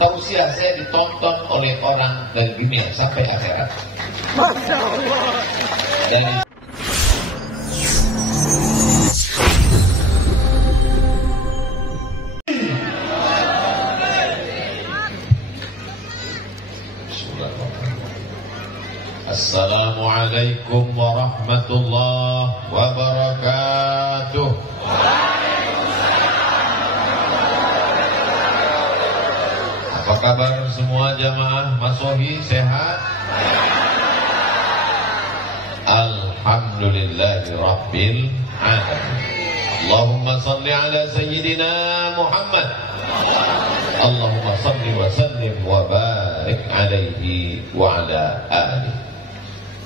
tausiah saya ditonton oleh orang dari dunia sampai akhirat. Masya Allah. Dari Assalamualaikum warahmatullahi wabarakatuh. Apa kabar semua jamaah Masohi, sehat? Alhamdulillahi rabbil alamin. Allahumma salli ala sayyidina Muhammad. Allahumma salli wa sallim wa barik alaihi wa ala alihi.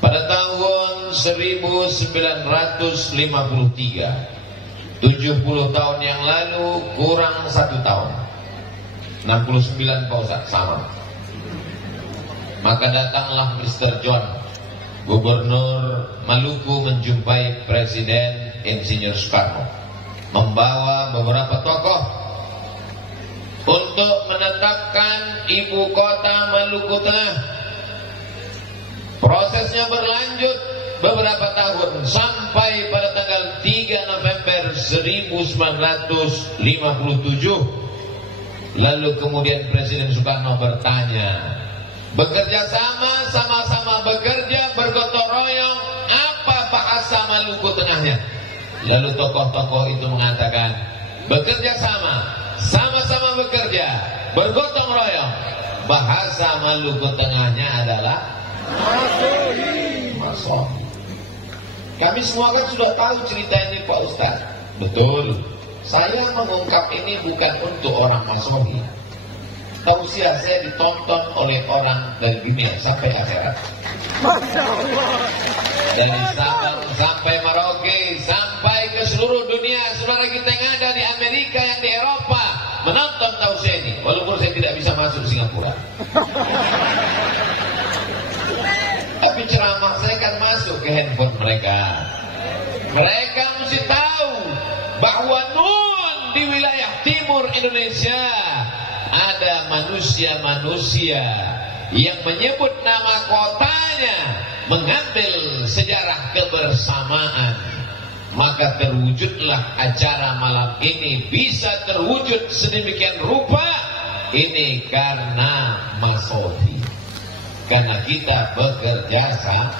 Pada tahun 1953, 70 tahun yang lalu kurang 1 tahun, 69 Pak Ustaz, sama. Maka datanglah Mr. John, Gubernur Maluku, menjumpai Presiden Insinyur Soekarno, membawa beberapa tokoh untuk menetapkan ibu kota Maluku Tengah. Prosesnya berlanjut beberapa tahun sampai pada tanggal 3 November 1957. Lalu kemudian Presiden Soekarno bertanya, bekerja sama-sama bekerja, bergotong royong, apa bahasa Maluku Tengahnya? Lalu tokoh-tokoh itu mengatakan, bekerja sama-sama bekerja, bergotong royong, bahasa Maluku Tengahnya adalah Masohi. Kami semua kan sudah tahu cerita ini Pak Ustaz. Betul. Saya mengungkap ini bukan untuk orang Masohi. Tausiah saya ditonton oleh orang dari dunia sampai akhirat. Masya Allah. Dari Sabang sampai Merauke, sampai ke seluruh dunia. Saudara kita yang ada di Amerika, yang di Eropa menonton tausiah ini, walaupun saya tidak bisa masuk Singapura. Tapi ceramah saya kan masuk ke handphone mereka. Mereka mesti tahu bahwa nun di wilayah timur Indonesia ada manusia-manusia yang menyebut nama kotanya, mengambil sejarah kebersamaan. Maka terwujudlah acara malam ini, bisa terwujud sedemikian rupa. Ini karena Masohi, karena kita bekerja sama.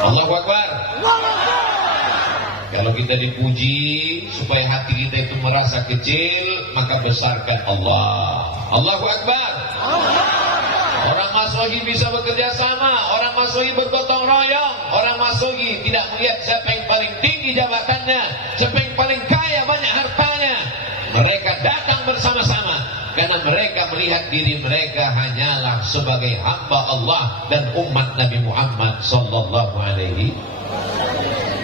Allahu Akbar. Kalau kita dipuji supaya hati kita itu merasa kecil, maka besarkan Allah. Allahu Akbar. Orang Masohi bisa bekerja sama, orang Masohi bergotong royong, orang Masohi tidak melihat siapa yang paling tinggi jabatannya, siapa yang paling kaya banyak hartanya. Mereka datang bersama-sama karena mereka melihat diri mereka hanyalah sebagai hamba Allah dan umat Nabi Muhammad sallallahu alaihi.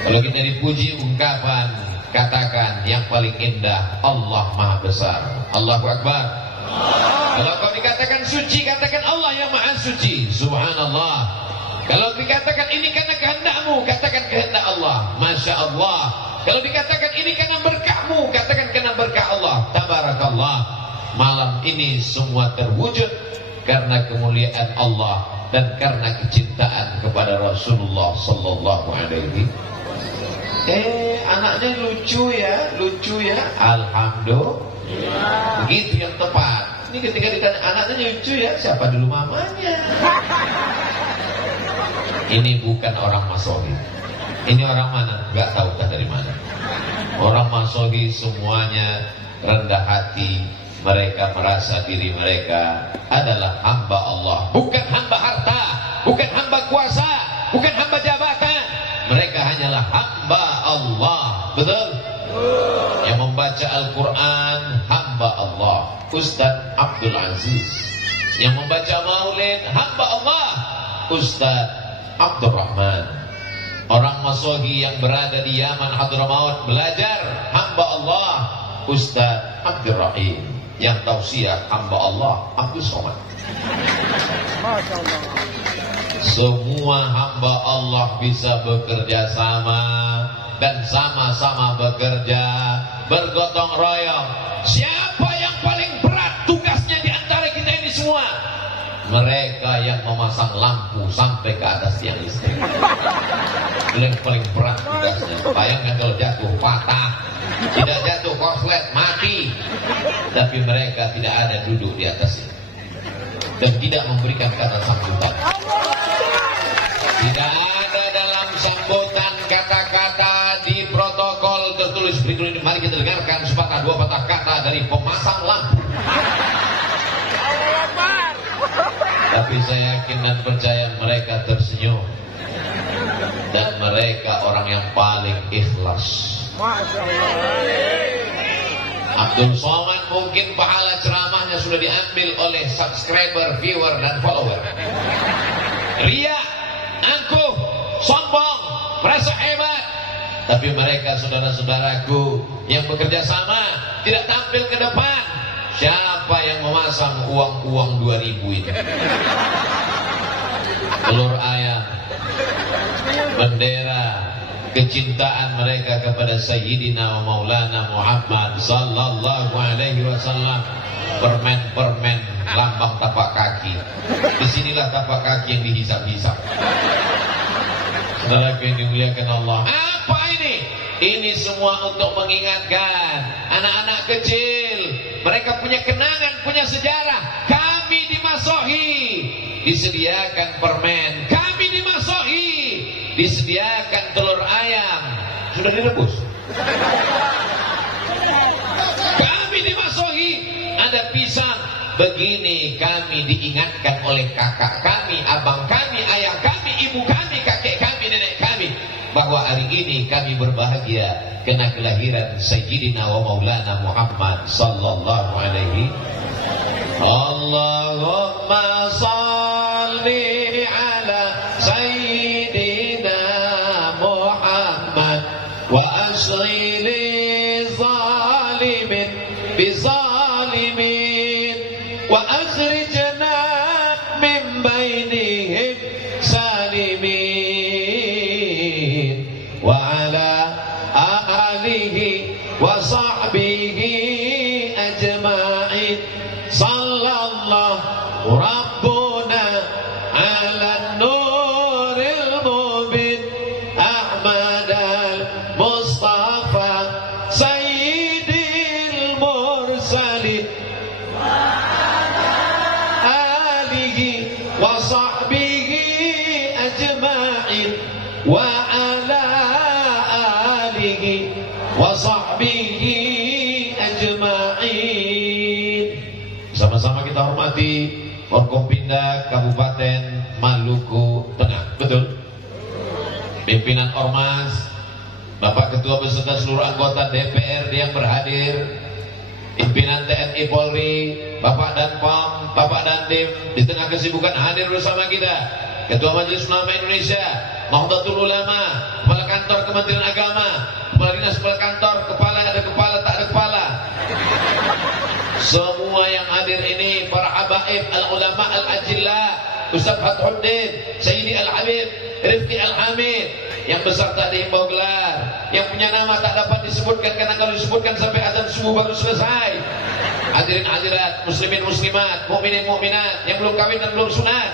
Kalau kita dipuji ungkapan, katakan yang paling indah, Allah Maha Besar. Allahu Akbar. Kalau kau dikatakan suci, katakan Allah yang Maha Suci. Subhanallah. Kalau dikatakan ini karena kehendakmu, katakan kehendak Allah. Masya Allah. Kalau dikatakan ini karena berkahmu, katakan karena berkah Allah. Tabarakallah. Malam ini semua terwujud karena kemuliaan Allah dan karena kecintaan kepada Rasulullah sallallahu alaihi. Anaknya lucu ya. Alhamdulillah. Begitu yang tepat. Ini ketika ditanya anaknya lucu ya, siapa dulu mamanya? Ini bukan orang Masohi. Ini orang mana? Gak tahu dari mana. Orang Masohi semuanya rendah hati. Mereka merasa diri mereka adalah hamba Allah, bukan hamba harta, bukan hamba kuasa, bukan hamba jabatan. Mereka hanyalah hamba Allah. Betul? Yang membaca Al-Quran hamba Allah, Ustaz Abdul Aziz. Yang membaca Maulid hamba Allah, Ustaz Abdul Rahman. Orang Masohi yang berada di Yaman Hadramaut belajar hamba Allah, Ustaz Abdul Rahim. Yang tausiah hamba Allah Abdul Somad. Masya Allah. Semua hamba Allah bisa bekerja sama dan sama-sama bekerja, bergotong royong. Siapa yang paling berat mereka yang memasang lampu sampai ke atas tiang listrik. Yang paling berat tugasnya. Bayangkan kalau jatuh patah, tidak jatuh korslet mati, tapi mereka tidak ada duduk di atasnya dan tidak memberikan kata sambutan. Tidak ada dalam sambutan kata-kata di protokol tertulis berikut ini. Mari kita dengarkan sepatah dua patah kata dari pemasang lampu. Tapi saya yakin dan percaya mereka tersenyum dan mereka orang yang paling ikhlas. Abdul Somad mungkin pahala ceramahnya sudah diambil oleh subscriber, viewer dan follower. Ria, angkuh, sombong, merasa hebat. Tapi mereka saudara-saudaraku yang bekerja sama tidak tampil ke depan. Siapa yang memasang uang-uang 2000 ini? Telur ayam, bendera, kecintaan mereka kepada Sayyidina wa Maulana Muhammad sallallahu alaihi wasallam. Permen-permen lambang tapak kaki. Disinilah tapak kaki yang dihisap-hisap. Saudara yang dimuliakan Allah, apa ini? Ini semua untuk mengingatkan anak-anak kecil. Mereka punya kenangan, punya sejarah. Kami dimasohi, disediakan permen. Kami dimasohi, disediakan telur ayam. Sudah direbus. Kami dimasohi, ada pisang. Begini kami diingatkan oleh kakak kami, abang kami, ayah kami, ibu kami, kakek kami, nenek kami, bahwa hari ini kami berbahagia karena kelahiran Sayyidina wa Maulana Muhammad sallallahu alaihi. Allahumma salli ala Sayyidina Muhammad wa asri li zalimin bizalimin wa akhrijna min bainihim salimin wa ala alihi wa sahbihi ajma'in. Sallallahu rabbuna ala nuril mubin Ahmad al-Mustafa sayyidil mursalin alihi wa sahbihi ajma'in wa ala alihi wa sahbihi ajma'in. Sama-sama kita hormati Forkompinda Kabupaten Maluku Tengah. Betul? Pimpinan Ormas, Bapak Ketua beserta seluruh anggota DPRD yang berhadir, pimpinan TNI Polri, Bapak Danpom, Bapak Dandim, di tengah kesibukan hadir bersama kita. Ketua Majelis Ulama Indonesia, Nahdlatul Ulama, Kepala Kantor Kementerian Agama, Kepala Dinas, Kepala Kantor, kepala ada kepala, tak ada kepala. Semua yang hadir ini, para habaib, al-ulama al-ajillah, Ustaz Fathuddin, Sayyidi Al-Habib, Rifki Al-Hamid, yang besar tak dihimbau gelar, yang punya nama tak dapat disebutkan karena kalau disebutkan sampai azan subuh baru selesai. Hadirin hadirat, muslimin muslimat, mukminin mukminat, yang belum kawin dan belum sunat,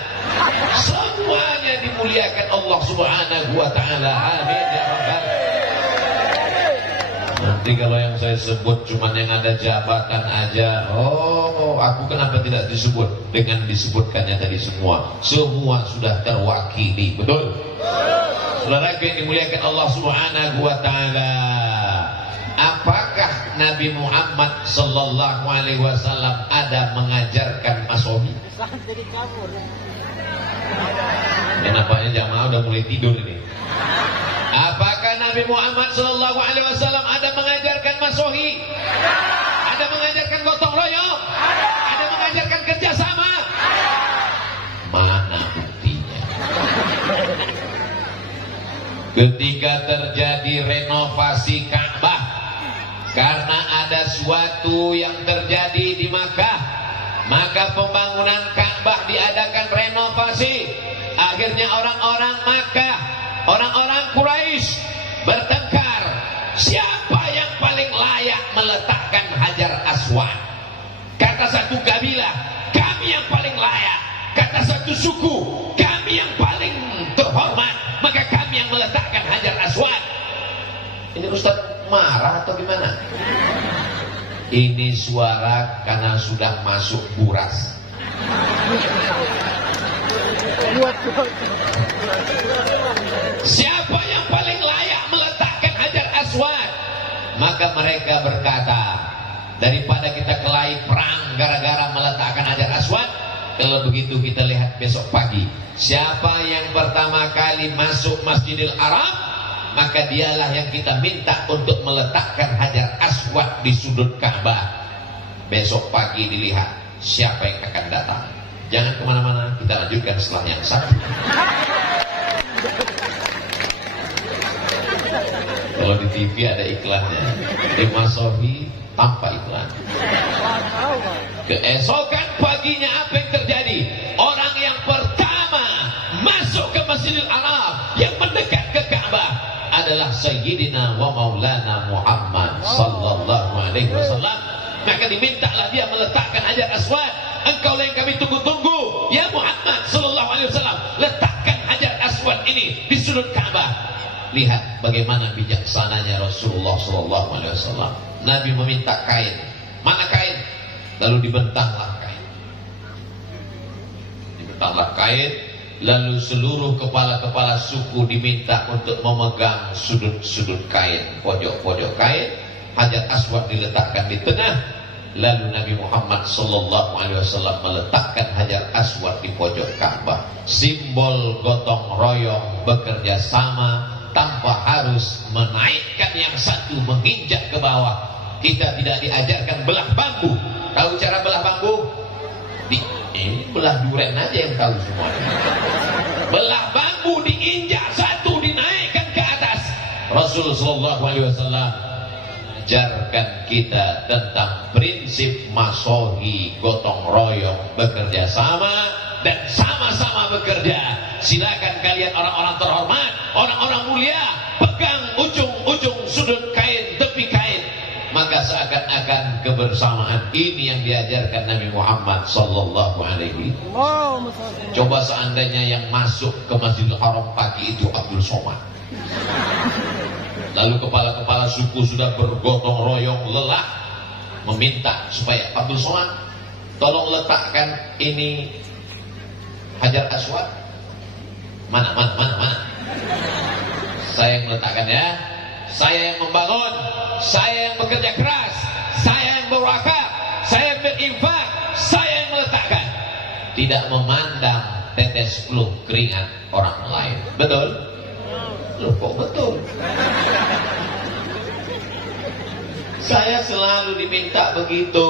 semuanya dimuliakan Allah Subhanahu wa taala. Amin ya rabbal. Nanti kalau yang saya sebut cuma yang ada jabatan aja, oh aku kenapa tidak disebut? Dengan disebutkannya tadi semua sudah terwakili. Betul? Saudara yang dimuliakan Allah Subhanahu wa taala, apakah Nabi Muhammad sallallahu alaihi wasallam ada mengajarkan masohi? Kenapanya jamaah udah mulai tidur ini? Apakah Nabi Muhammad sallallahu alaihi wasallam ada mengajarkan masohi? Ada mengajarkan gotong royong? Ada mengajarkan kerjasama? Mana buktinya? Ketika terjadi renovasi Ka'bah, karena ada suatu yang terjadi di Makkah, maka pembangunan Ka'bah diadakan renovasi. Akhirnya orang-orang Makkah, orang-orang Quraisy bertengkar, siapa yang paling layak meletakkan Hajar Aswad. Kata satu kabilah, kami yang paling layak. Kata satu suku, kami yang paling terhormat, maka kami yang meletakkan Hajar Aswad. Ini Ustaz marah atau gimana? Ini suara karena sudah masuk buras. Siapa yang paling layak meletakkan Hajar Aswad? Maka mereka berkata, daripada kita kelahi perang gara-gara meletakkan Hajar Aswad, kalau begitu kita lihat besok pagi, siapa yang pertama kali masuk Masjidil Haram, maka dialah yang kita minta untuk meletakkan Hajar Aswad di sudut Ka'bah. Besok pagi dilihat siapa yang akan datang. Jangan kemana-mana, kita lanjutkan setelah yang satu. Kalau di TV ada iklannya, di Masohi tanpa iklan. Keesokan paginya apa yang terjadi? Orang yang pertama masuk ke Masjidil Haram, yang mendekat ke Ka'bah, adalah Sayyidina wa Maulana Muhammad sallallahu alaihi wasallam. Maka dimintalah dia meletakkan Hajar Aswad. Engkau yang kami tunggu-tunggu, ya Muhammad sallallahu alaihi wasallam, letakkan Hajar Aswad ini di sudut Ka'bah. Lihat bagaimana bijaksananya Rasulullah sallallahu alaihi wasallam. Nabi meminta kain. Mana kain? Lalu dibentanglah kain. Dibentanglah kain. Lalu seluruh kepala-kepala suku diminta untuk memegang sudut-sudut kain, pojok-pojok kain. Hajar Aswad diletakkan di tengah. Lalu Nabi Muhammad sallallahu alaihi wasallam meletakkan Hajar Aswad di pojok Ka'bah. Simbol gotong royong, bekerja sama tanpa harus menaikkan yang satu menginjak ke bawah. Kita tidak diajarkan belah bambu. Tahu cara belah bambu? Belah duren aja yang tahu semuanya. Belah bambu diinjak satu, dinaikkan ke atas. Rasul sallallahu alaihi wasallam ajarkan kita tentang prinsip masohi, gotong royong, bekerja sama dan sama-sama bekerja. Silakan kalian orang-orang terhormat, orang-orang mulia, pegang ujung-ujung sudut kain, tepi kain. Maka seakan-akan kebersamaan ini yang diajarkan Nabi Muhammad sallallahu alaihi wasallam. Coba seandainya yang masuk ke Masjidil Haram pagi itu Abdul Somad. Lalu kepala-kepala suku sudah bergotong royong lelah meminta supaya Abdul Somad tolong letakkan ini Hajar Aswad. Mana? Saya yang meletakkan ya. Saya yang membangun, saya yang bekerja keras, saya yang berwakaf, saya yang berinfak, saya yang meletakkan. Tidak memandang tetes fluh keringat orang lain. Betul? Loh kok betul? Saya selalu diminta begitu.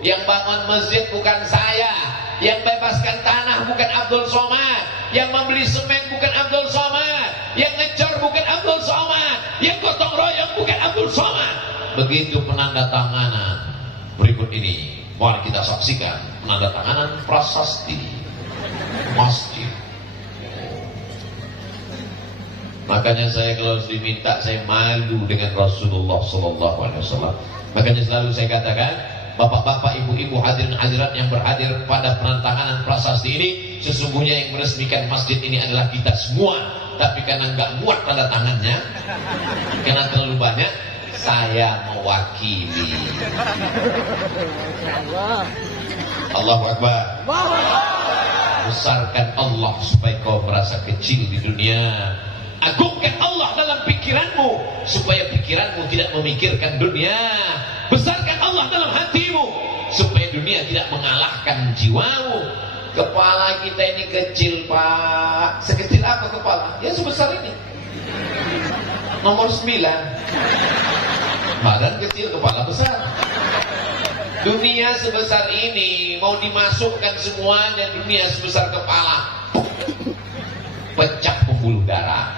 Yang bangun masjid bukan saya, yang bebaskan tanah bukan Abdul Somad, yang membeli semen bukan Abdul Somad, yang ngecor bukan Abdul Somad, yang gotong royong bukan Abdul Somad. Begitu penandatanganan berikut ini, mari kita saksikan penandatanganan prasasti masjid. Makanya saya kalau diminta, saya malu dengan Rasulullah sallallahu alaihi wasallam. Makanya selalu saya katakan, bapak-bapak, ibu-ibu, hadirin hadirat yang berhadir pada penandatanganan prasasti ini, sesungguhnya yang meresmikan masjid ini adalah kita semua. Tapi karena nggak muat tanda tangannya, karena terlalu banyak, saya mewakili. Allahu Akbar. Besarkan Allah supaya kau merasa kecil di dunia. Agungkan Allah dalam pikiranmu supaya pikiranmu tidak memikirkan dunia. Besarkan Allah dalam hatimu supaya dunia tidak mengalahkan jiwamu. Kepala kita ini kecil, Pak. Sekecil apa kepala? Ya sebesar ini. Nomor 9. Badan kecil, kepala besar. Dunia sebesar ini mau dimasukkan semuanya, dunia sebesar kepala, pecah pembuluh darah.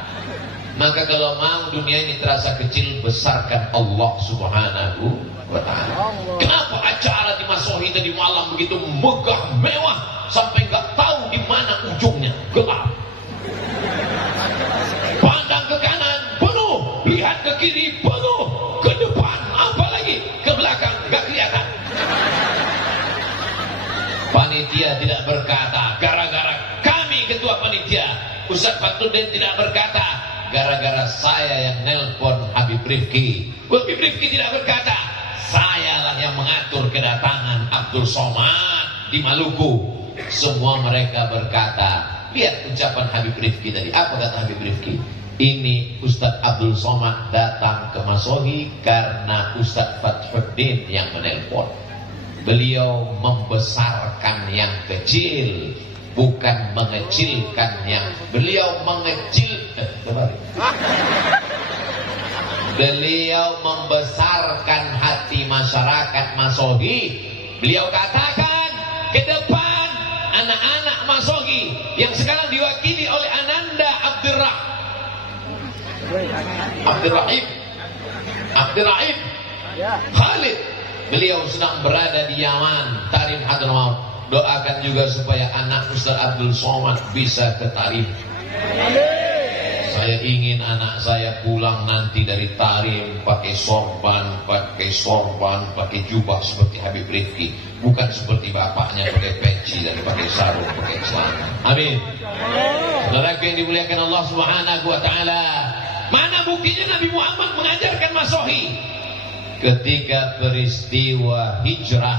Maka kalau mau dunia ini terasa kecil, besarkan Allah subhanahu wa ta'ala. Kenapa acara di Masohi tadi malam begitu megah, mewah, sampai nggak tahu di mana ujungnya, gelap. Pandang ke kanan penuh, lihat ke kiri penuh, ke depan apalagi, ke belakang nggak kelihatan. panitia tidak berkata, gara-gara kami ketua panitia, Ustaz Fathuddin tidak berkata, gara-gara saya yang nelpon Habib Rifki. Habib Rifki tidak berkata, sayalah yang mengatur kedatangan Abdul Somad di Maluku. Semua mereka berkata, lihat ucapan Habib Rifki tadi. Apa kata Habib Rifki? Ini Ustaz Abdul Somad datang ke Masohi karena Ustaz Fathuddin yang menelpon. Beliau membesarkan yang kecil, bukan mengecilkan yang. Beliau beliau membesarkan hati masyarakat Masohi. Beliau katakan ke depan anak-anak Masohi yang sekarang diwakili oleh Ananda Abdurrahim Khalid. Beliau sedang berada di Yaman, Tarim Hadramaut. Doakan juga supaya anak Ustaz Abdul Somad bisa ke Tarim. Saya ingin anak saya pulang nanti dari Tarim pakai sorban, pakai jubah seperti Habib Rifki, bukan seperti bapaknya pakai peci dan pakai sarung, pakai celana. Amin. Saudara yang dimuliakan Allah Subhanahu wa taala, mana buktinya Nabi Muhammad mengajarkan Masohi? Ketika peristiwa hijrah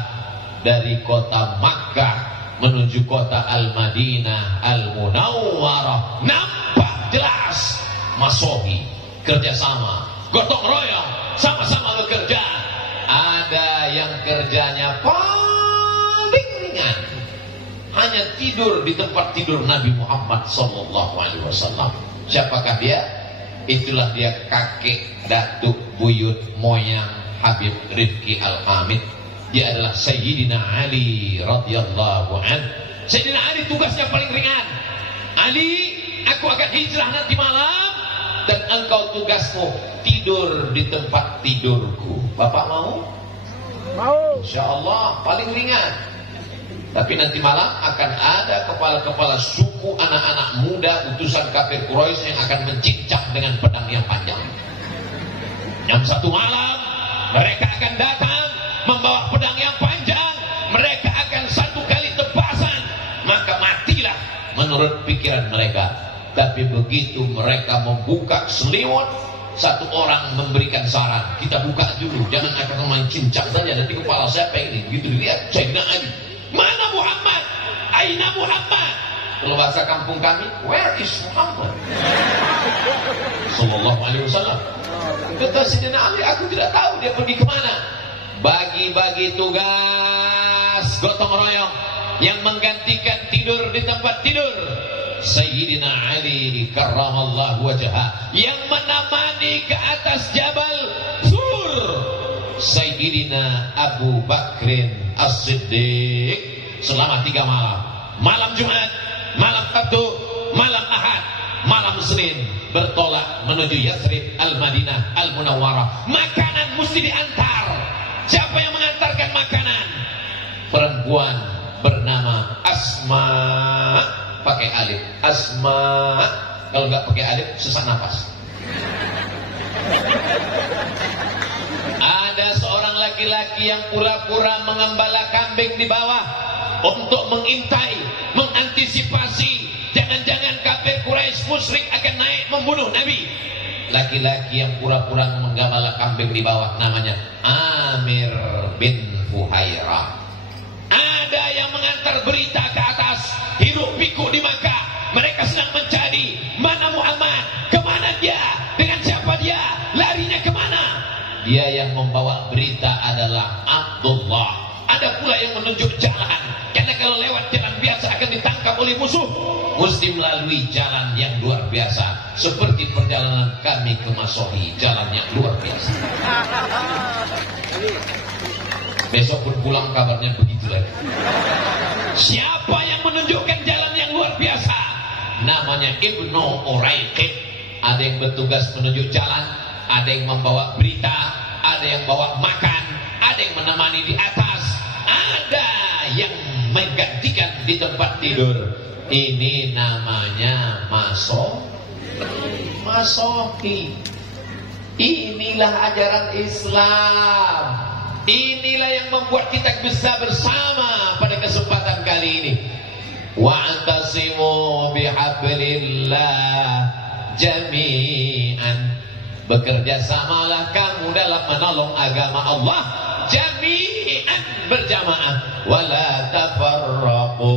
dari kota Makkah menuju kota Al-Madinah Al-Munawwarah, nampak jelas Masohi kerjasama, gotong royong, sama-sama bekerja. Ada yang kerjanya paling ringan, hanya tidur di tempat tidur Nabi Muhammad SAW. Siapakah dia? Itulah dia kakek, datuk, buyut, moyang Habib Rifki Al-Hamid. Dia adalah Sayyidina Ali radhiyallahu an. Sayyidina Ali tugasnya paling ringan. Ali, aku akan hijrah nanti malam, dan engkau tugasmu tidur di tempat tidurku. Bapak mau? Mau. Insyaallah paling ringan. Tapi nanti malam akan ada kepala-kepala suku anak-anak muda utusan kafir Quraisy yang akan mencincang dengan pedang yang panjang. Jam 1 malam mereka akan datang membawa pedang yang panjang. Mereka akan satu kali tebasan, maka matilah menurut pikiran mereka. Tapi begitu mereka membuka selimut, satu orang memberikan saran, kita buka dulu, jangan akan main cincang saja, nanti kepala siapa ini? Begitu dilihat, Sayyidina Ali, mana Muhammad? Aina Muhammad? Kalau bahasa kampung kami, where is Muhammad? Sallallahu alaihi wasallam. Kata Sayyidina Ali, aku tidak tahu dia pergi kemana. Bagi-bagi tugas gotong royong. Yang menggantikan tidur di tempat tidur Sayyidina Ali karramallahu wajhah. Yang menemani ke atas Jabal Sur Sayyidina Abu Bakrin As-Siddiq selama 3 malam. Malam Jumat, malam Sabtu, malam Ahad, malam Senin bertolak menuju Yathrib Al-Madinah Al-Munawwarah. Makanan mesti diantar. Siapa yang mengantarkan makanan? Perempuan bernama Asma, pakai alif. Asma, kalau nggak pakai alif sesak napas. Ada seorang laki-laki yang pura-pura mengembala kambing di bawah untuk mengintai, mengantisipasi jangan-jangan kafir Quraisy musyrik akan naik membunuh Nabi. Laki-laki yang pura-pura menggembala kambing di bawah namanya Amir bin Fuhairah. Ada yang mengantar berita ke atas, hiruk pikuk di Makkah. Mereka sedang mencari mana Muhammad, kemana dia, dengan siapa dia, larinya kemana. Dia yang membawa berita adalah Abdullah. Ada pula yang menunjuk jalan, karena kalau lewat jalan biasa akan ditangkap oleh musuh. Mesti melalui jalan yang luar biasa, seperti perjalanan kami ke Masohi, jalan yang luar biasa. Besok pun pulang kabarnya begitu lagi. Siapa yang menunjukkan jalan yang luar biasa? Namanya Ibnu Uraiqid. Ada yang bertugas menunjuk jalan, ada yang membawa berita, ada yang bawa makan, ada yang menemani di atas, ada yang menggantikan di tempat tidur. Ini namanya Masohi. Inilah ajaran Islam. Inilah yang membuat kita bisa bersama pada kesempatan kali lillah jami'an. Bekerja samalah kamu dalam menolong agama Allah jami'an, berjamaah. Wala tafarraqu,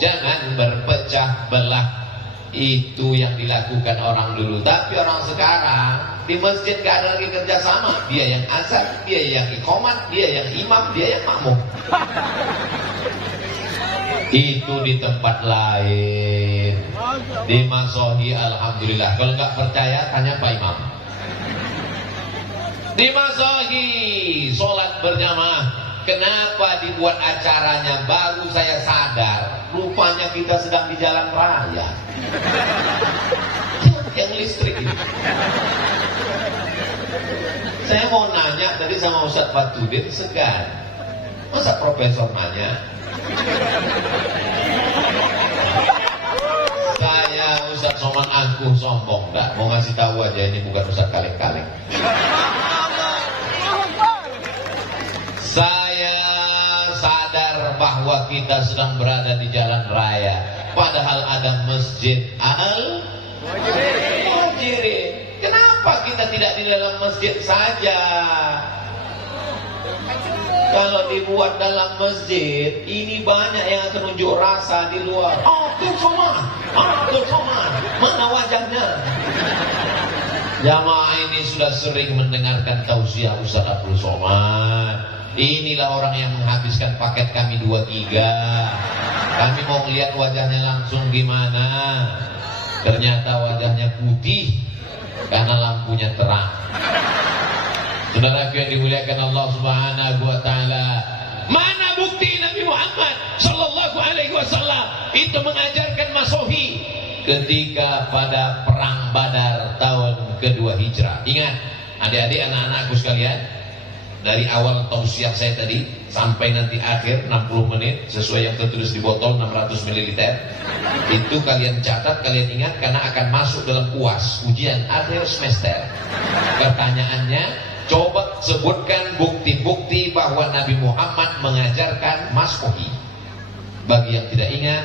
jangan berpecah belah. Itu yang dilakukan orang dulu. Tapi orang sekarang di masjid gak ada lagi kerjasama. Dia yang azan, dia yang iqamat, dia yang imam, dia yang makmum. Itu di tempat lain. Di masohi alhamdulillah. Kalau nggak percaya tanya Pak Imam. Di masohi sholat berjamaah. Kenapa dibuat acaranya? Baru saya sadar, rupanya kita sedang di jalan raya. Yang listrik ini. Saya mau nanya tadi sama Ustaz Fatudin, segan. Masa profesor nanya? Saya Ustaz Somad Angkuh sombong enggak? Mau ngasih tahu aja ini bukan Ustaz kaleng-kaleng. Saya sadar bahwa kita sedang berada di jalan raya. Padahal ada masjid Al-Muhajirin. Kenapa kita tidak di dalam masjid saja? Kalau dibuat dalam masjid, ini banyak yang akan unjuk rasa di luar. Abdul Somad, mana wajahnya? Jamaah ini sudah sering mendengarkan tausiah Ustaz Abdul Somad. Inilah orang yang menghabiskan paket kami 2-3. Kami mau lihat wajahnya langsung gimana. Ternyata wajahnya putih karena lampunya terang. Saudara yang dimuliakan Allah Subhanahu wa taala, mana bukti Nabi Muhammad sallallahu alaihi wasallam itu mengajarkan masohi ketika pada perang Badar tahun kedua Hijrah. Ingat, adik-adik, anak-anakku sekalian, dari awal tausiah saya tadi sampai nanti akhir 60 menit sesuai yang tertulis di botol 600 ml. Itu kalian catat, kalian ingat, karena akan masuk dalam UAS, ujian akhir semester. Pertanyaannya, coba sebutkan bukti-bukti bahwa Nabi Muhammad mengajarkan masohi. Bagi yang tidak ingat,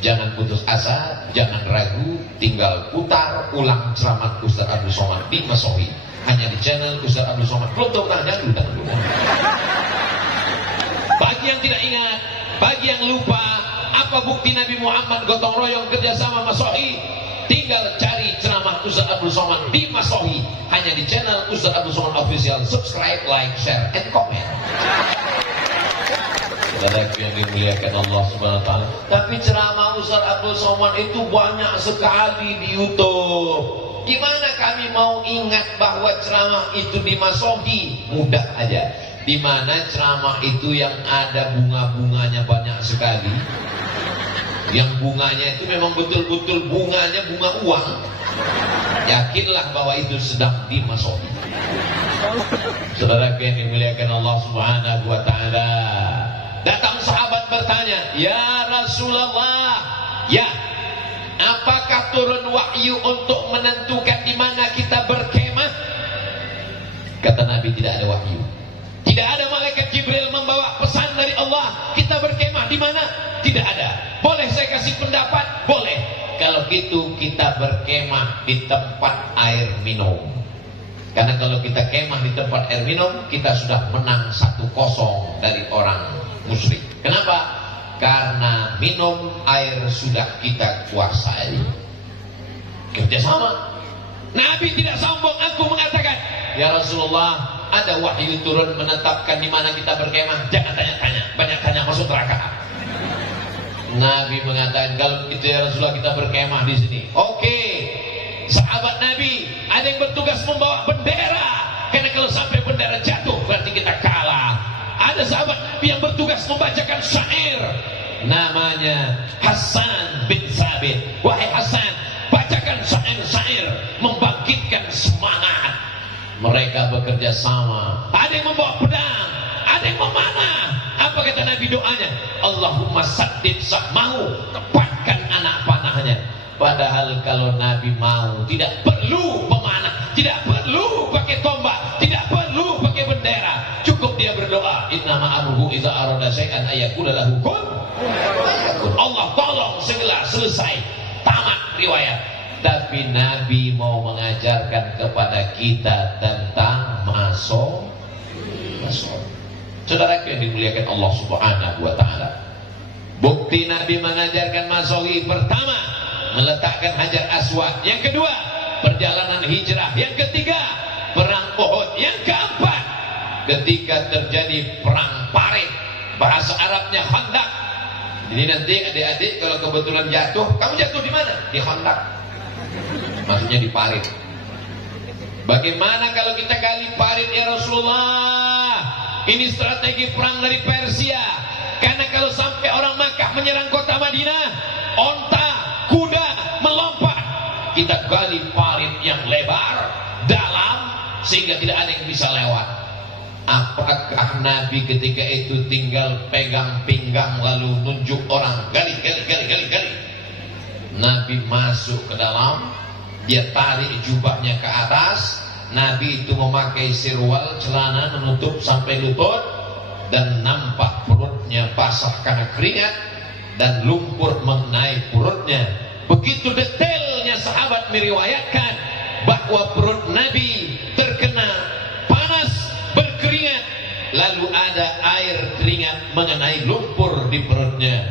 jangan putus asa, jangan ragu, tinggal putar ulang ceramah Ustaz Abdul Somad di masohi. Hanya di channel Ustaz Abdul Somad. Belum tahu tanya dulu. Bagi yang tidak ingat, bagi yang lupa, apa bukti Nabi Muhammad gotong royong kerjasama masohi? Tinggal cari ceramah Ustaz Abdul Somad di masohi. Hanya di channel Ustaz Abdul Somad Official. Subscribe, like, share, and comment. Saudara yang dimuliakan Allah Subhanahu wa taala. Tapi ceramah Ustaz Abdul Somad itu banyak sekali di YouTube. Gimana kami mau ingat bahwa ceramah itu di masohi? Mudah aja. Di mana ceramah itu yang ada bunga-bunganya banyak sekali. Yang bunganya itu memang betul-betul bunganya bunga uang. Yakinlah bahwa itu sedang di masohi. Saudara yang dimuliakan Allah Subhanahu wa taala. Datang sahabat bertanya, "Ya Rasulullah, ya, apakah turun wahyu untuk menentukan di mana kita berkemah?" Kata Nabi, tidak ada wahyu. Tidak ada malaikat Jibril membawa pesan dari Allah, kita berkemah di mana? Tidak ada. Boleh saya kasih pendapat? Boleh. Kalau gitu kita berkemah di tempat air minum. Karena kalau kita kemah di tempat air minum, kita sudah menang 1-0 dari orang musyrik. Kenapa? Karena minum air sudah kita kuasai. Kerjasama. Nabi tidak sombong. Aku mengatakan, ya Rasulullah, ada wahyu turun menetapkan di mana kita berkemah. Jangan tanya-tanya, banyak tanya masuk neraka. Nabi mengatakan, kalau itu ya Rasulullah, kita berkemah di sini. Oke. Sahabat Nabi, ada yang bertugas membawa bendera. Karena kalau sampai bendera jatuh, berarti kita kalah. Ada sahabat Nabi yang bertugas membacakan syair. Namanya Hasan bin Sabit. Wahai Hasan, bacakan syair-syair membangkitkan semangat. Mereka bekerja sama. Ada yang membawa pedang, ada yang memanah. Apa kata Nabi doanya? Allahumma saddid sahmahu, tepatkan anak panahnya. Padahal kalau Nabi mau, tidak perlu pemanah, tidak perlu pakai tombak, tidak perlu pakai bendera. Cukup dia berdoa, innama amruhu idza arada syai'an ayyakula lahu kun fayakun. Allah tolong segera selesai. tamat riwayat. Tapi Nabi mau mengajarkan kepada kita tentang maso. Saudara yang dimuliakan Allah Subhanahu wa taala. Bukti Nabi mengajarkan masohi: pertama, meletakkan Hajar Aswad; yang kedua, perjalanan hijrah; yang ketiga, perang Uhud; yang keempat, ketika terjadi perang Parit, bahasa Arabnya Khandaq. Jadi nanti adik-adik kalau kebetulan jatuh, kamu jatuh di mana? Di Khandaq. Maksudnya di Parit. Bagaimana kalau kita gali Parit ya Rasulullah? Ini strategi perang dari Persia. Karena kalau sampai orang Makkah menyerang kota Madinah, onta, kuda melompat. Kita gali parit yang lebar, dalam, sehingga tidak ada yang bisa lewat. Apakah Nabi ketika itu tinggal pegang pinggang lalu nunjuk orang, gali. Nabi masuk ke dalam, dia tarik jubahnya ke atas. Nabi itu memakai sirwal, celana menutup sampai lutut, dan nampak perutnya basah karena keringat dan lumpur mengenai perutnya. Begitu detailnya sahabat meriwayatkan bahwa perut Nabi terkena panas, berkeringat, lalu ada air keringat mengenai lumpur di perutnya.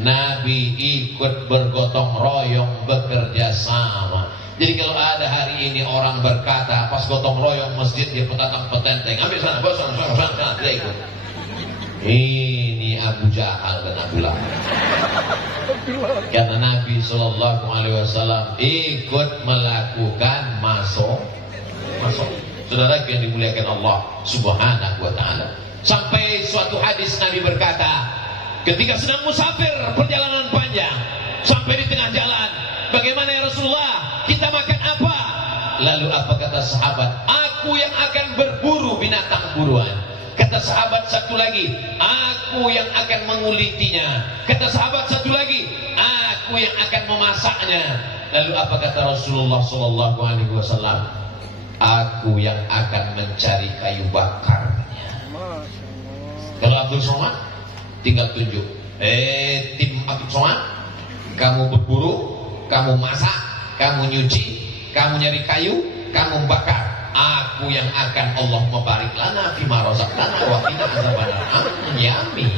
Nabi ikut bergotong royong, bekerja sama. Jadi kalau ada hari ini orang berkata pas gotong royong masjid dia petatang petenteng, ambil sana, sana, dia ikut. Ini Abu Jahal dan Abu Lahab. Karena Nabi Shallallahu Alaihi Wasallam ikut melakukan masuk. Saudara yang dimuliakan Allah Subhanahu Wa Taala. Sampai suatu hadis Nabi berkata, ketika sedang musafir perjalanan panjang, sampai di tengah jalan, bagaimana ya Rasulullah? Kita makan apa? Lalu apa kata sahabat? Aku yang akan berburu binatang buruan. Kata sahabat satu lagi, aku yang akan mengulitinya. Kata sahabat satu lagi, aku yang akan memasaknya. Lalu apa kata Rasulullah Sallallahu Alaihi Wasallam? Aku yang akan mencari kayu bakarnya. Kalau Abdul Somad tinggal tunjuk, tim Abdul Somad, kamu berburu, kamu masak, kamu nyuci, kamu nyari kayu, kamu bakar. Aku yang akan Allah membarik lana fima razaqtana wa qina azabannar. Yami.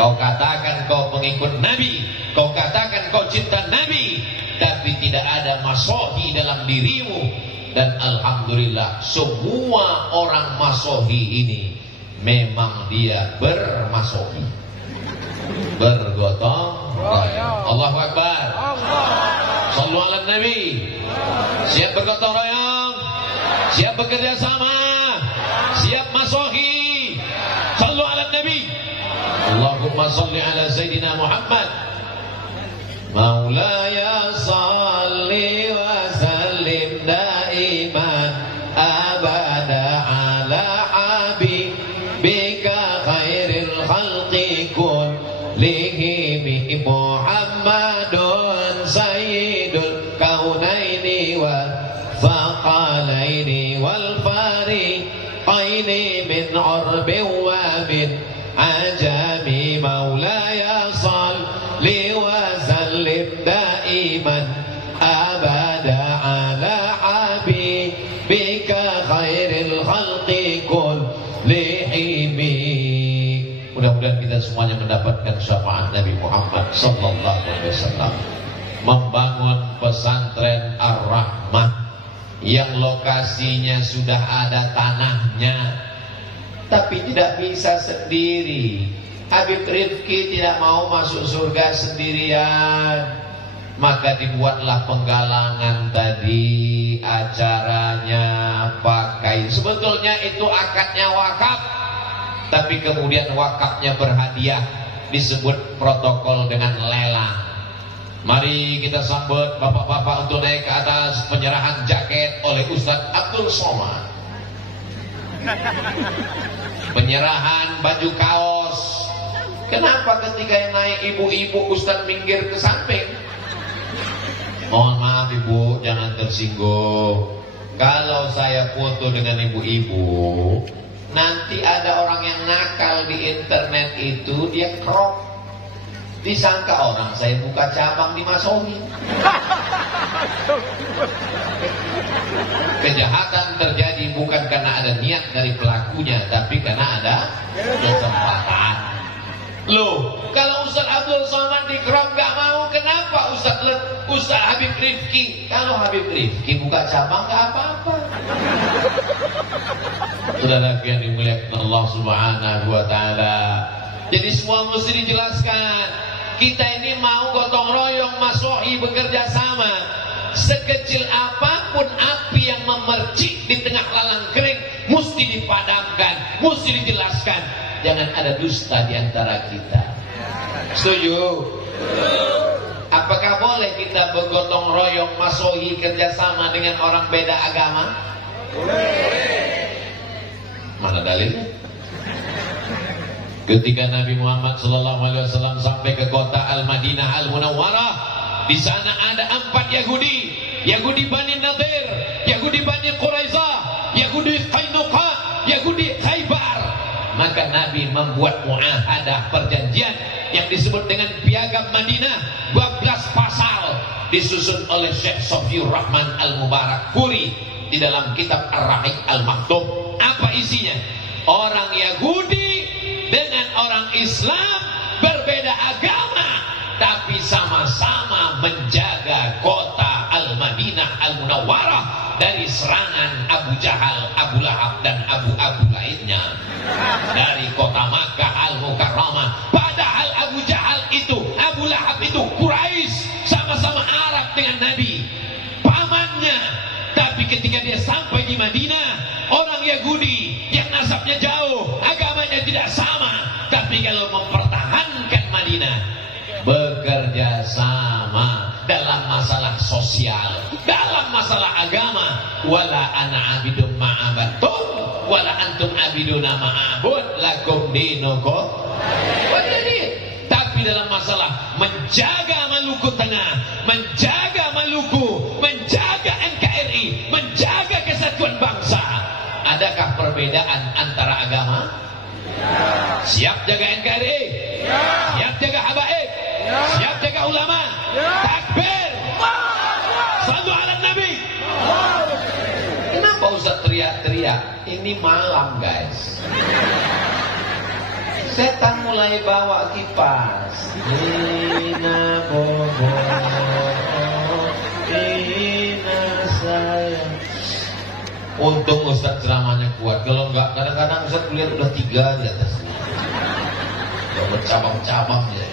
Kau katakan kau pengikut Nabi, kau katakan kau cinta Nabi, tapi tidak ada masohi dalam dirimu. Dan alhamdulillah semua orang masohi ini memang dia bermasohi, bergotong royong. Allahu Akbar. Sallu ala Nabi. Siap bergotong royong, siap bekerja sama, siap masohi. Sallu ala Nabi. Allahumma salli ala Sayyidina Muhammad. Maulaya salli wa sallim daiman abada ala habibika khairil khalqi kullihim Muhammadun sayyidul kaunaini wal thaqalaini wal fariqaini min urbin wa min ajami. Maulaya salli wa sallim daiman abada ala habibika khairil khalqi kullihim. Mudah-mudahan kita semuanya mendapatkan syafaat Nabi Muhammad Sallallahu Alaihi Wasallam. Membangun pesantren Ar-Rahmah yang lokasinya sudah ada tanahnya, tapi tidak bisa sendiri. Habib Rifki tidak mau masuk surga sendirian, maka dibuatlah penggalangan tadi. Acaranya pakai, sebetulnya itu akadnya wakaf, tapi kemudian wakafnya berhadiah, disebut protokol dengan lelang. Mari kita sambut bapak-bapak untuk naik ke atas. Penyerahan jaket oleh Ustadz Abdul Somad, penyerahan baju kaos. Kenapa ketika yang naik ibu-ibu Ustadz minggir ke samping? Mohon maaf ibu, jangan tersinggung. Kalau saya foto dengan ibu-ibu, nanti ada orang yang nakal di internet itu, dia crop. Disangka orang saya buka cabang di Masohi. Kejahatan terjadi bukan karena ada niat dari pelakunya, tapi karena ada kesempatan. Loh, kalau Ustaz Abdul Somad Dikram gak mau, kenapa Ustaz Habib Rifki? Kalau Habib Rifki buka cabang gak apa-apa. Saudara yang dimuliakan Allah Subhanahu wa taala. Jadi semua mesti dijelaskan. Kita ini mau gotong royong Masohi bekerja sama. Sekecil apapun api yang memercik di tengah lalang kering mesti dipadamkan, mesti dijelaskan. Jangan ada dusta di antara kita. Setuju? Apakah boleh kita bergotong royong Masohi kerjasama dengan orang beda agama? Boleh. Mana dalilnya? Ketika Nabi Muhammad SAW sampai ke kota Al-Madinah Al-Munawwarah, di sana ada 4 Yahudi, Yahudi Bani Nadir, Yahudi Bani Quraizah, Yahudi Qainuqa, Yahudi Khaybar. Maka Nabi membuat muahadah, perjanjian yang disebut dengan Piagam Madinah, 12 pasal, disusun oleh Syekh Sofiur Rahman Al-Mubarak Furi di dalam kitab Ar-Rahiq Al-Maktub. Apa isinya? Orang Yahudi dengan orang Islam berbeda agama, tapi sama-sama menjaga kota Al-Madinah Al-Munawwarah dari serangan Abu Jahal, Abu Lahab dan Abu lainnya dari kota Makkah Al-Mukarramah. Padahal Abu Jahal itu, Abu Lahab itu Quraisy, sama-sama Arab dengan Nabi, pamannya. Tapi ketika dia sampai di Madinah, orang Yahudi yang nasabnya jauh, agamanya tidak sama, tapi kalau mempertahankan Madinah, bekerja sama dalam masalah sosial, dalam masalah agama. Wala ana abidun ma'abatum wala antum abiduna ma'abud lakum dinukum. Tapi dalam masalah menjaga Maluku Tengah, menjaga Maluku, menjaga NKRI, menjaga kesatuan bangsa, adakah perbedaan antara agama? Ya. Siap jaga NKRI? Ya. Siap jaga habaib? Ya. Siap jaga ulama? Ya. Takbir! Sallu ala Nabi! Kenapa Ustaz teriak-teriak? Ini malam, guys. Setan mulai bawa kipas. Ina bobo, ina sayang. Untung Ustaz ceramahnya kuat. Kalau enggak, kadang-kadang Ustaz lihat udah 3 di atasnya. Udah bercabang-cabang ya.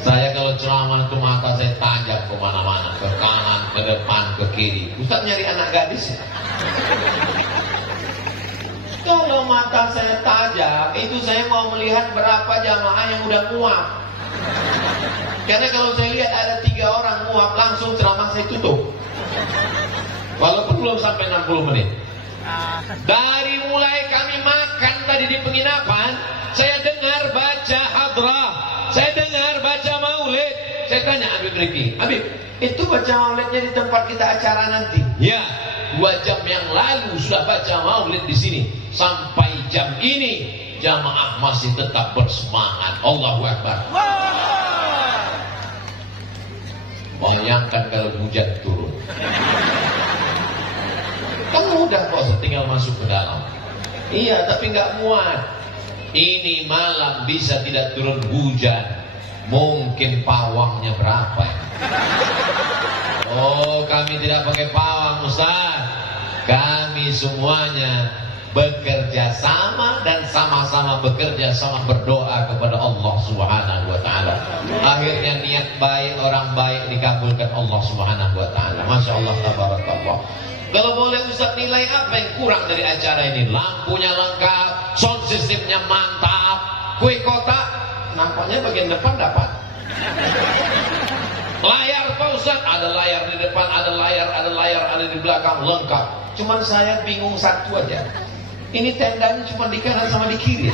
Saya kalau ceramah itu mata saya tajam kemana-mana, ke kanan, ke depan, ke kiri. Ustaz nyari anak gadis ya? Kalau mata saya tajam, itu saya mau melihat berapa jamaah yang udah muak. Karena kalau saya lihat ada 3 orang muak, langsung ceramah saya tutup. Walaupun belum sampai 60 menit. Dari mulai kami makan tadi di penginapan, saya dengar baca hadrah, saya dengar baca maulid. Saya tanya Habib Rifki, Habib, itu baca maulidnya di tempat kita acara nanti? Ya, 2 jam yang lalu sudah baca maulid di sini. Sampai jam ini jamaah masih tetap bersemangat. Allahu Akbar. Bayangkan kalau hujan turun. Kan mudah kok, tinggal masuk ke dalam. Iya, tapi nggak muat. Ini malam bisa tidak turun hujan. Mungkin pawangnya berapa? Oh, kami tidak pakai pawang, Ustaz. Kami semuanya bekerja sama dan sama-sama bekerja sama berdoa kepada Allah Subhanahu wa taala. Akhirnya niat baik orang baik dikabulkan Allah Subhanahu wa taala. Masya Allah, tabarakallah. Kalau boleh Ustaz nilai apa yang kurang dari acara ini? Lampunya lengkap, sound systemnya mantap, kue kotak nampaknya bagian depan dapat. Layar Pak Ustaz, ada layar di depan, ada layar ada di belakang, lengkap. Cuman saya bingung satu aja. Ini tendanya cuma di kanan sama di kiri.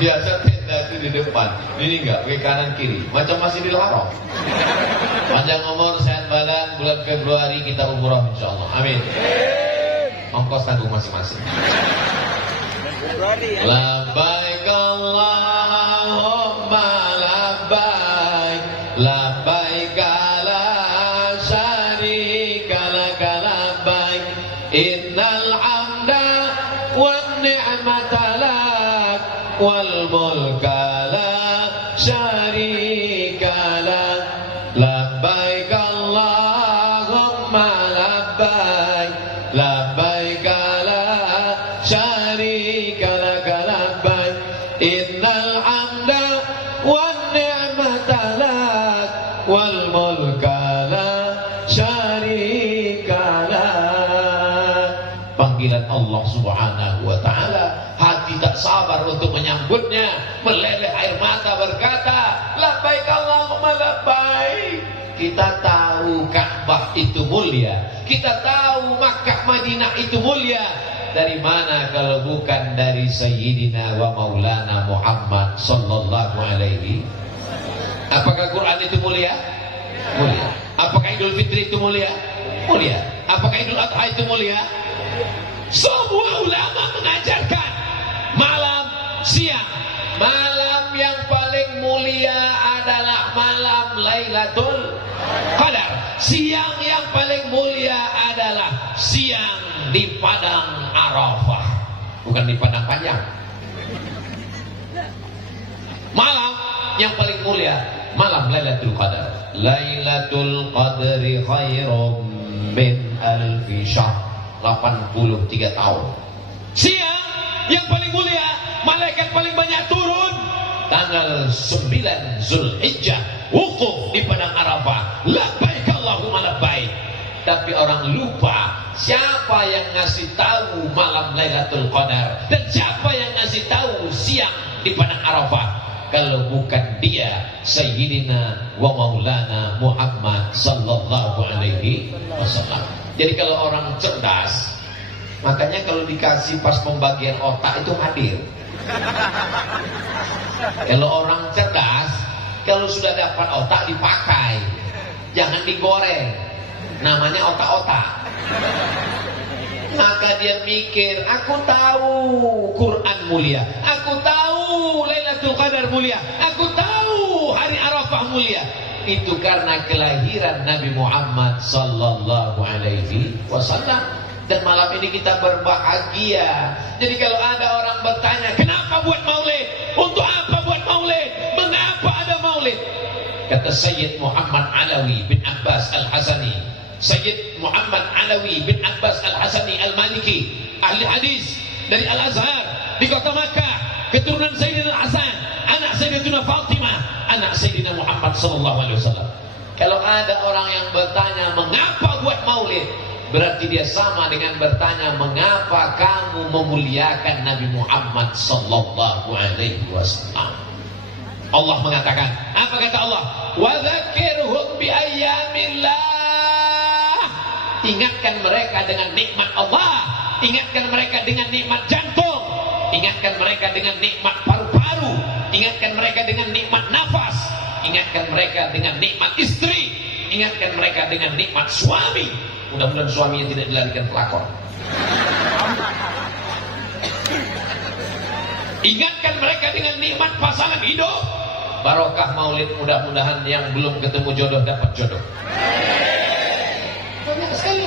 Biasa tenda itu di depan, ini enggak, ke kanan kiri, macam masih di Haram. Panjang umur, sehat badan, bulan Februari kita umrah insyaallah. Amin. Ongkos tanggung masing-masing. Labbaik Allahumma labbaik, labbaik la syarika laka labbaik, innal hamda wan ni'mata lak wal mulka la syarika lak. Labbaik Allahumma labbaik, labbaik la syarika laka labbaik, innal hamda wan ni'mata lak wal mulka la syarika lak. Panggilan Allah Subhanahu wa ta'ala, hati tak sabar untuk menyambutnya, meleleh air mata berkata, labbaik Allahumma labbaik. Kita tahu Ka'bah itu mulia, kita tahu Makkah Madinah itu mulia. Dari mana kalau bukan dari Sayyidina wa Maulana Muhammad sallallahu alaihi. Apakah Quran itu mulia? Mulia. Apakah Idul Fitri itu mulia? Mulia. Apakah Idul Adha itu mulia? Semua ulama mengajarkan malam, siang. Malam yang paling mulia adalah malam Lailatul Qadar. Siang yang paling mulia adalah siang di padang Arafah, bukan di padang panjang. Malam yang paling mulia malam Lailatul Qadar. Lailatul Qadri khairum min alfi syahr, 83 tahun. Siang yang paling mulia, malaikat paling banyak turun tanggal 9 Zulhijjah, wukuf di padang Arafah. Labbaik Allahumma labbaik. Tapi orang lupa siapa yang ngasih tahu malam Lailatul Qadar dan siapa yang ngasih tahu siang di padang Arafah. Kalau bukan dia, Sayyidina wa Maulana Muhammad sallallahu alaihi wasallam. Jadi kalau orang cerdas, makanya kalau dikasih pas pembagian otak itu hadir. Kalau orang cerdas, kalau sudah dapat otak dipakai, jangan digoreng. Namanya otak-otak. Maka dia mikir, aku tahu Quran mulia, aku tahu Lailatul Qadar mulia, aku tahu hari Arafah mulia. Itu karena kelahiran Nabi Muhammad sallallahu alaihi wasallam. Dan malam ini kita berbahagia. Jadi kalau ada orang bertanya, kenapa buat maulid? Untuk apa buat maulid? Mengapa ada maulid? Kata Sayyid Muhammad Alawi bin Abbas Al-Hasani, Sayyid Muhammad Alawi bin Abbas Al-Hasani Al-Maliki, ahli hadis dari Al-Azhar di kota Makkah, keturunan Sayyidina Hasan, anak Sayyidatina Fatimah, anak Sayyidina Muhammad sallallahu alaihi wasallam. Kalau ada orang yang bertanya mengapa buat maulid, berarti dia sama dengan bertanya mengapa kamu memuliakan Nabi Muhammad sallallahu alaihi wasallam. Allah mengatakan, apa kata Allah? Wa dzakirhum bi ayyamillah. Ingatkan mereka dengan nikmat Allah, ingatkan mereka dengan nikmat jantung, ingatkan mereka dengan nikmat paru-paru, ingatkan mereka dengan nikmat nafas, ingatkan mereka dengan nikmat istri, ingatkan mereka dengan nikmat suami. Mudah-mudahan suaminya tidak dilarikan pelakor. Ingatkan mereka dengan nikmat pasangan hidup. Barokah maulid, mudah-mudahan yang belum ketemu jodoh dapat jodoh. Banyak sekali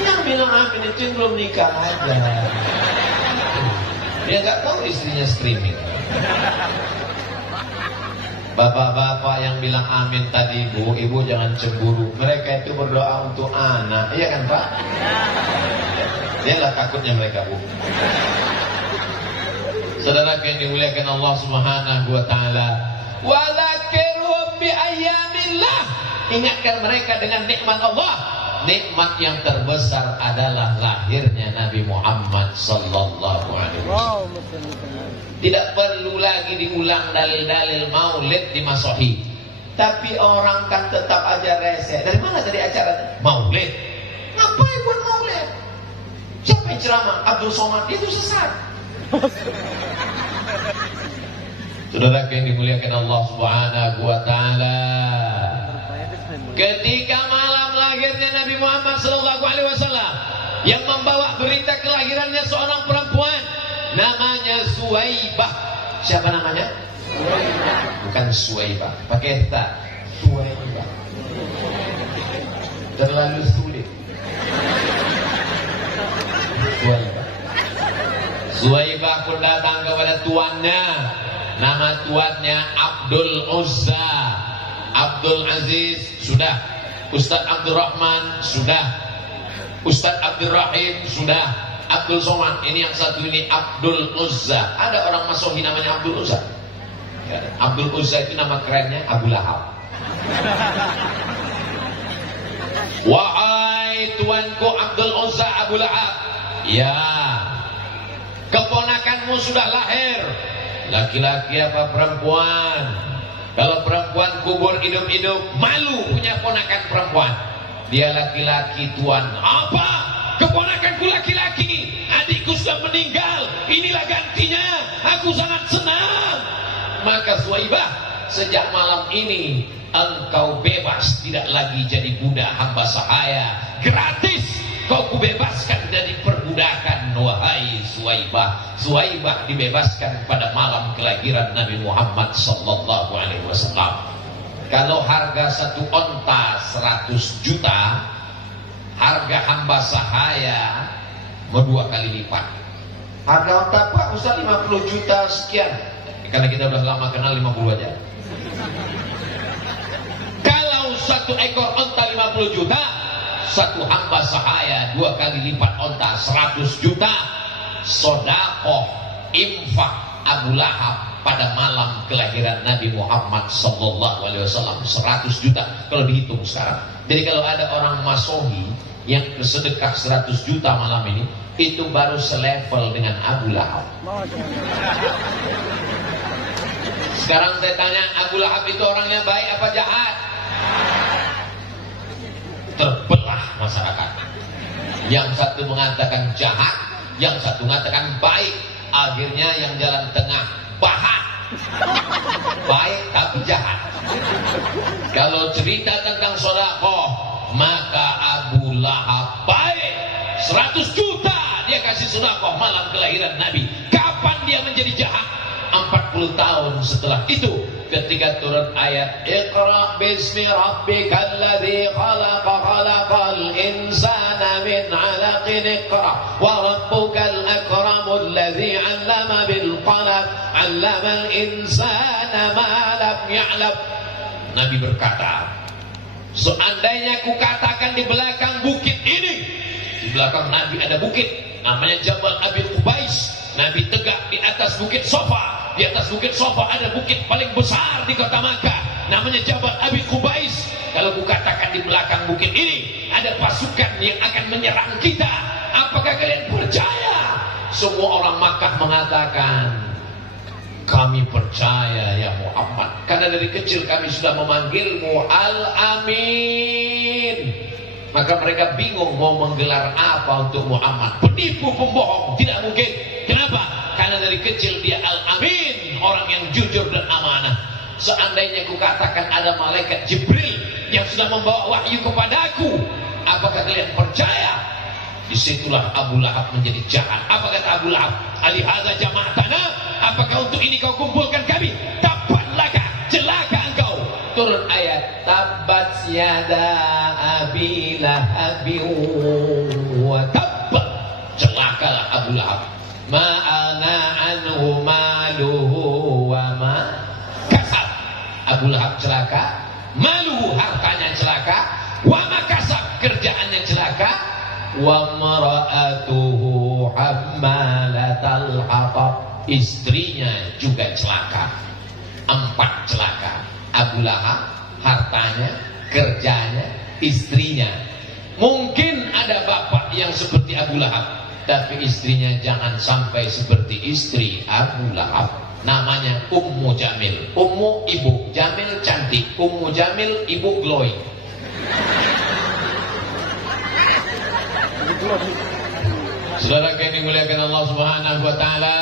yang bilang amin itu belum nikah aja. Dia nggak tahu istrinya streaming. Bapak-bapak yang bilang amin tadi, ibu jangan cemburu. Mereka itu berdoa untuk anak, iya kan Pak? Dialah takutnya mereka, Bu. Saudara yang dimuliakan Allah Subhanahu wa taala, wa dzakirhum bi ayyamillah. Ingatkan mereka dengan nikmat Allah. Nikmat yang terbesar adalah lahirnya Nabi Muhammad sallallahu alaihi wasallam. Tidak perlu lagi diulang dalil-dalil maulid di Masohi. Tapi orang kan tetap aja rese. Dari mana tadi acara maulid? Ngapain buat maulid? Siapa yang ceramah? Abdul Somad. Itu sesat. Saudara yang dimuliakan Allah Subhanahu wa taala, ketika malam lahirnya Nabi Muhammad sallallahu alaihi wasallam, yang membawa berita kelahirannya seorang perempuan namanya Suwaibah. Siapa namanya? Bukan Suwaibah, pakai ta. Suwaibah. Terlalu sulit. Suwaibah. Suwaibah pun datang kepada tuannya. Nama tuannya Abdul Uzza. Abdul Aziz sudah. Ustadz Abdul Rahman sudah. Ustadz Abdul Rahim sudah. Abdul Somad, ini yang satu ini Abdul Uzza. Ada orang Masohi namanya Abdul Uzza ya. Abdul Uzza itu nama kerennya Abu Lahab. Wahai tuanku Abdul Uzza Abu Lahab, ya, keponakanmu sudah lahir. Laki-laki apa perempuan? Kalau perempuan kubur hidup-hidup, malu punya ponakan perempuan. Dia laki-laki tuan. Apa? Keponakanku laki-laki, adikku sudah meninggal, inilah gantinya. Aku sangat senang. Maka Suwaibah, sejak malam ini engkau bebas, tidak lagi jadi budak hamba sahaya. Gratis kau kubebaskan dari perbudakan. Wahai Suwaibah. Suwaibah dibebaskan pada malam kelahiran Nabi Muhammad sallallahu alaihi wasallam. Kalau harga satu onta 100 juta, harga hamba sahaya mau 2 kali lipat. Harga onta Pak Ustaz 50 juta sekian. Karena kita udah lama kenal 50 aja. Kalau satu ekor onta 50 juta, satu hamba sahaya 2 kali lipat onta 100 juta. Sodakoh infak Abu Lahab pada malam kelahiran Nabi Muhammad sallallahu alaihi wasallam 100 juta kalau dihitung sekarang. Jadi kalau ada orang Masohi yang bersedekah 100 juta malam ini, itu baru selevel dengan Abu Lahab. Sekarang saya tanya, Abu Lahab itu orangnya baik apa jahat? Terbelah masyarakat. Yang satu mengatakan jahat, yang satu mengatakan baik. Akhirnya yang jalan tengah bahat. Baik tapi jahat. Kalau cerita tentang sedekah, maka Abu Lahab baik. 100 juta dia kasih sedekah malam kelahiran Nabi. Kapan dia menjadi jahat? 40 tahun setelah itu, ketika turun ayat Iqra bismi rabbikal ladzi khalaq khalaqal insana min 'alaqin iqra wa rabbukal akramul ladzi 'allama bil qalam 'allamal insana ma lam ya'lam. Nabi berkata, seandainya ku katakan di belakang bukit ini, di belakang Nabi ada bukit namanya Jabal Abi Qubais. Nabi tegak di atas bukit Safa. Di atas bukit Safa ada bukit paling besar di kota Makkah namanya Jabal Abi Qubais. Kalau ku katakan di belakang bukit ini ada pasukan yang akan menyerang kita, apakah kalian percaya? Semua orang Makkah mengatakan, kami percaya ya Muhammad, karena dari kecil kami sudah memanggilmu Al-Amin. Maka mereka bingung mau menggelar apa untuk Muhammad. Penipu, pembohong, tidak mungkin. Kenapa? Karena dari kecil dia Al-Amin, orang yang jujur dan amanah. Seandainya ku katakan ada malaikat Jibril yang sudah membawa wahyu kepadaku, apakah kalian percaya? Disitulah Abu Lahab menjadi jahat. Apa kata Abu Lahab? Alihadza jama'tana, apakah untuk ini kau kumpulkan kami? Tabban laka, celaka engkau. Turun ayat Tabbat yada abi lahabin wa tabba. Celakalah Abu Lahab. Ma'ana anhu maluhu wa ma kasab. Abu Lahab celaka, maluhu hartanya celaka, wa ma kasab kerjaannya celaka, wa mara'atuhu hammalatal hatab, istrinya juga celaka. 4 celaka. Abu Lahab, hartanya, kerjanya, istrinya. Mungkin ada bapak yang seperti Abu Lahab, tapi istrinya jangan sampai seperti istri Abu Lahab. Namanya Ummu Jamil. Ummu ibu, Jamil cantik. Ummu Jamil ibu glowing. Saudara yang dimuliakan Allah Subhanahu wa taala,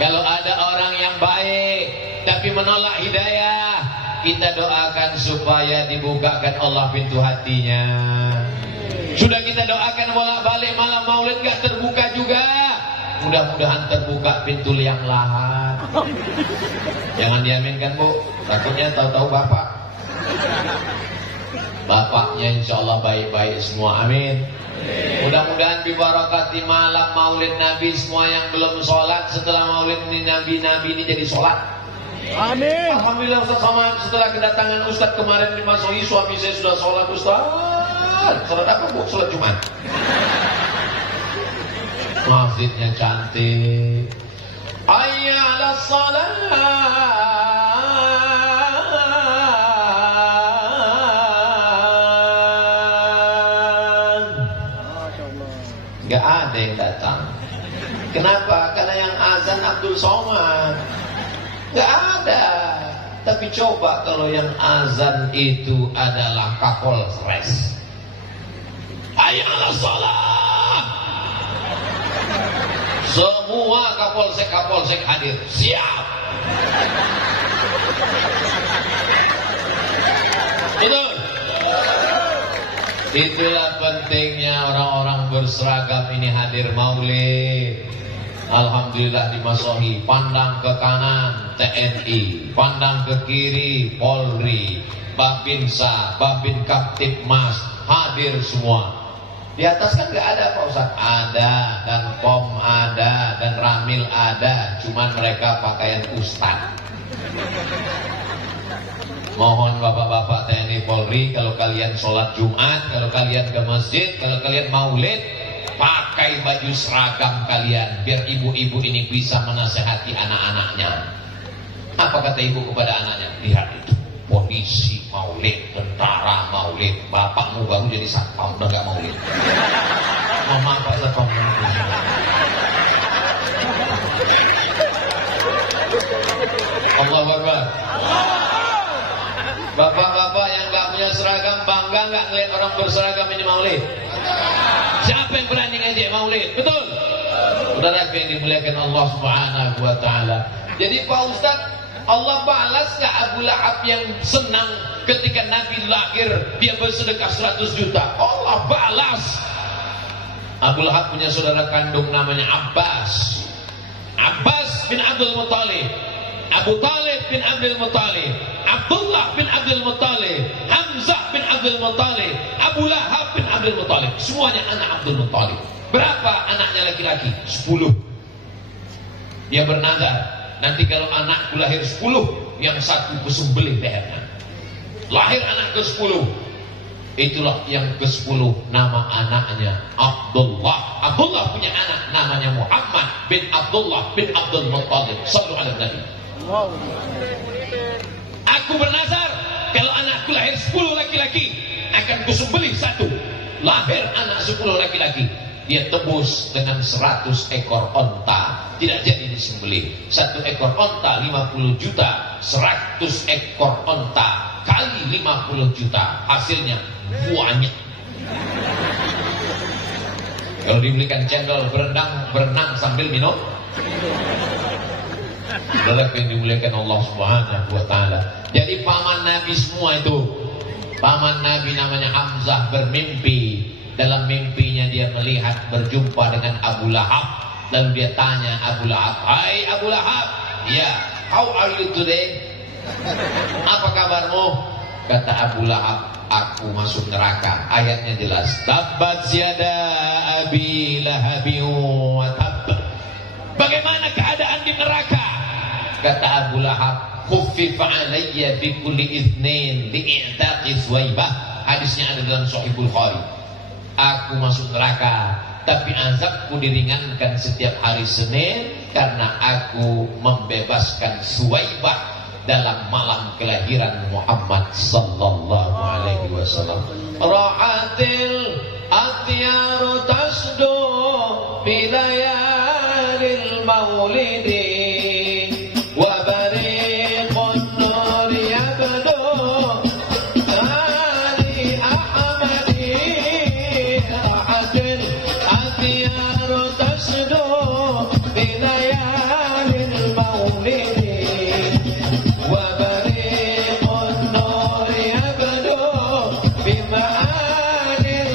kalau ada orang yang baik tapi menolak hidayah, kita doakan supaya dibukakan Allah pintu hatinya. Sudah kita doakan bolak-balik, malam maulid gak terbuka juga. Mudah-mudahan terbuka pintu liang lahat. Jangan diaminkan Bu, takutnya tahu-tahu bapak. Bapaknya insya Allah baik-baik semua, amin. Mudah-mudahan bibarakati malam maulid Nabi, semua yang belum sholat setelah maulid ini Nabi ini jadi sholat. Amin. Alhamdulillah Ustaz Somad, setelah kedatangan Ustaz kemarin di Masohi, suami saya sudah sholat. Ustaz, sholat apa Bu? Sholat Jumat. Masjidnya cantik. Hayya 'alas shalah. Gak ada yang datang. Kenapa? Karena yang azan Abdul Somad. Gak ada. Tapi coba kalau yang azan itu adalah Kapolres. Hayya 'alas shalah. Semua kapolsek hadir. Siap. Betul. Itulah pentingnya orang-orang berseragam ini hadir maulid. Alhamdulillah di Masohi, pandang ke kanan TNI, pandang ke kiri Polri, Babinsa, Babin Kaptipmas, hadir semua. Di atas kan gak ada Pak Ustaz? Ada, dan POM ada, dan Ramil ada, cuman mereka pakaian ustaz. Mohon bapak-bapak TNI Polri, kalau kalian sholat Jumat, kalau kalian ke masjid, kalau kalian maulid, pakai baju seragam kalian, biar ibu-ibu ini bisa menasehati anak-anaknya. Apa kata ibu kepada anaknya? Lihat itu, polisi maulid, tentara maulid, bapakmu baru jadi satpam, udah gak maulid. Mama Pak satpam. Allahu Akbar. Bapak-bapak yang gak punya seragam, bangga gak ngeliat orang berseragam ini maulid? Siapa yang berani ngajak maulid? Betul? Saudara yang dimuliakan Allah Subhanahu wa ta'ala. Jadi Pak Ustaz, Allah balas gak Abu Lahab yang senang ketika Nabi lahir dia bersedekah 100 juta? Allah balas. Abu Lahab punya saudara kandung namanya Abbas. Abbas bin Abdul Muttalib, Abu Talib bin Abdul Muttalib, Abdullah bin Abdul Muttalib, Hamzah bin Abdul Muttalib, Abu Lahab bin Abdul Muttalib. Semuanya anak Abdul Muttalib. Berapa anaknya laki-laki? 10. Dia bernazar, nanti kalau anakku lahir 10, yang satu kusembelih lehernya. Lahir anak ke-10. Itulah yang ke-10, nama anaknya Abdullah. Abdullah punya anak namanya Muhammad bin Abdullah bin Abdul Muttalib. Sallu ala Nabi. Aku bernazar, kalau anakku lahir 10 laki-laki, akan kusembelih satu. Lahir anak 10 laki-laki, dia tebus dengan 100 ekor onta. Tidak jadi disembelih. 1 ekor onta 50 juta, 100 ekor onta kali 50 juta, hasilnya banyak. Kalau dibelikan cendol berenang sambil minum. Saudara yang dimuliakan Allah Subhanahu wa ta'ala. Jadi paman Nabi semua itu. Paman Nabi namanya Hamzah bermimpi. Dalam mimpinya dia melihat berjumpa dengan Abu Lahab. Lalu dia tanya Abu Lahab, "Hai Abu Lahab, ya, how are you today? Apa kabarmu?" Kata Abu Lahab, "Aku masuk neraka." Ayatnya jelas, "Tabbat yada abi lahabin wa tabb." Bagaimana keadaan di neraka? Kata Abu Lahab, "Khuffifa alayya fi kulli itsnin li'taqi Suwaibah." Hadisnya ada dalam Sahih Bukhari. Aku masuk neraka, tapi azabku diringankan setiap hari Senin karena aku membebaskan Suwaibah dalam malam kelahiran Muhammad sallallahu alaihi wasallam. Ra'atil atyaru tasdu fi layalil maulidi wa bariqun nur yabdu ali ahmadi. Ra'atil atyaru tasdu fi layalil maulidi wa bariqun nur yabdu bi ma'anil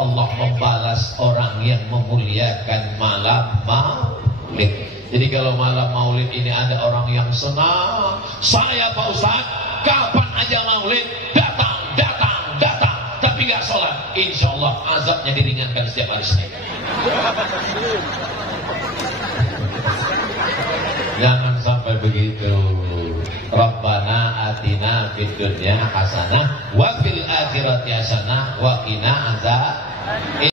Allah membalas orang yang memuliakan malam maulid. Jadi kalau malam maulid ini ada orang yang senang, saya Pak Ustaz, kapan aja maulid, datang, tapi nggak sholat, insya Allah azabnya diringankan setiap hari Senin. Jangan sampai begitu. Rabbana atina fid dunya hasanah wa fil akhirati hasanah wa qina azab